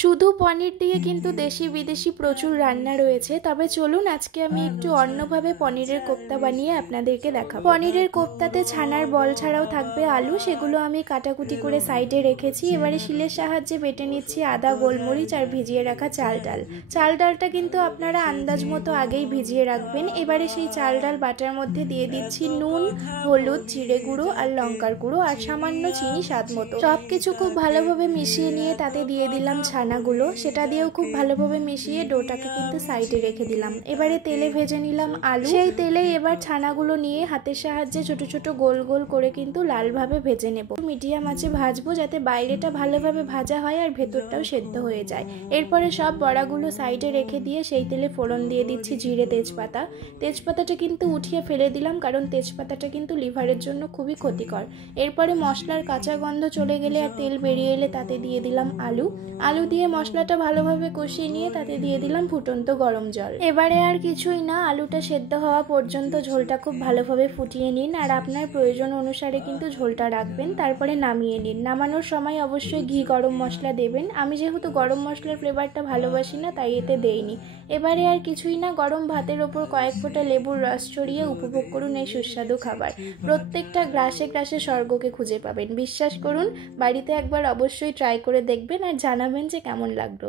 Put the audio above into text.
শুধু পনির দিয়ে কিন্তু দেশি বিদেশি প্রচুর রান্না রয়েছে, তবে চলুন আজকে আমি একটু অন্যভাবে পনিরের কোপ্তা বানিয়ে আপনাদেরকে দেখাবো। পনিরের কোপ্তাতে ছানার বল ছাড়াও থাকবে আলু, সেগুলো আমি কাটাকুটি করে সাইডে রেখেছি। এবারে শিলের সাহায্যে বেটে নিচ্ছি আদা, গোলমরিচ আর ভিজিয়ে রাখা চাল ডাল। চাল ডালটা কিন্তু আপনারা আন্দাজ মতো আগেই ভিজিয়ে রাখবেন। এবারে সেই চাল ডাল বাটার মধ্যে দিয়ে দিচ্ছি নুন, হলুদ, জিরে গুঁড়ো আর লঙ্কার গুঁড়ো আর সামান্য চিনি স্বাদ মতো। সবকিছু খুব ভালোভাবে মিশিয়ে নিয়ে তাতে দিয়ে দিলাম ছানাগুলো, সেটা দিয়েও খুব ভালোভাবে মিশিয়ে ডোটাকে কিন্তু সাইডে রেখে দিলাম। এবারে তেলে ভেজে নিলাম আলু, সেই তেলেই এবার ছানাগুলো নিয়ে হাতের সাহায্যে ছোট ছোট গোল গোল করে কিন্তু লালভাবে ভেজে নেব। মিডিয়াম আঁচে ভাজবো যাতে বাইরেটা ভালোভাবে ভাজা হয় আর ভেতরটাও সেদ্ধ হয়ে যায়। এরপরে সব বড়াগুলো সাইডে রেখে দিয়ে সেই তেলে ফোড়ন দিয়ে দিচ্ছি জিরে, তেজপাতা। তেজপাতাটা কিন্তু উঠিয়ে ফেলে দিলাম, কারণ তেজপাতাটা কিন্তু লিভারের জন্য খুবই ক্ষতিকর। এরপরে মশলার কাঁচা গন্ধ চলে গেলে আর তেল বেরিয়ে এলে তাতে দিয়ে দিলাম আলু দিয়ে মশলাটা ভালোভাবে কষিয়ে নিয়ে তাতে দিয়ে দিলাম ফুটন্ত গরম জল। এবারে আর কিছুই না, আলুটা সেদ্ধ হওয়া পর্যন্ত ঝোলটা খুব ভালোভাবে ফুটিয়ে নিন আর আপনার প্রয়োজন অনুসারে কিন্তু ঝোলটা রাখবেন। তারপরে নামিয়ে নিন। নামানোর সময় অবশ্যই ঘি গরম মশলা দেবেন। আমি যেহেতু গরম মশলার ফ্লেভারটা ভালোবাসি না তাই এতে দেইনি। এবারে আর কিছুই না, গরম ভাতের ওপর কয়েক ফোঁটা লেবুর রস ছড়িয়ে উপভোগ করুন এই সুস্বাদু খাবার। প্রত্যেকটা গ্রাসে গ্রাসে স্বর্গকে খুঁজে পাবেন। বিশ্বাস করুন, বাড়িতে একবার অবশ্যই ট্রাই করে দেখবেন আর জানাবেন যে কেমন লাগলো।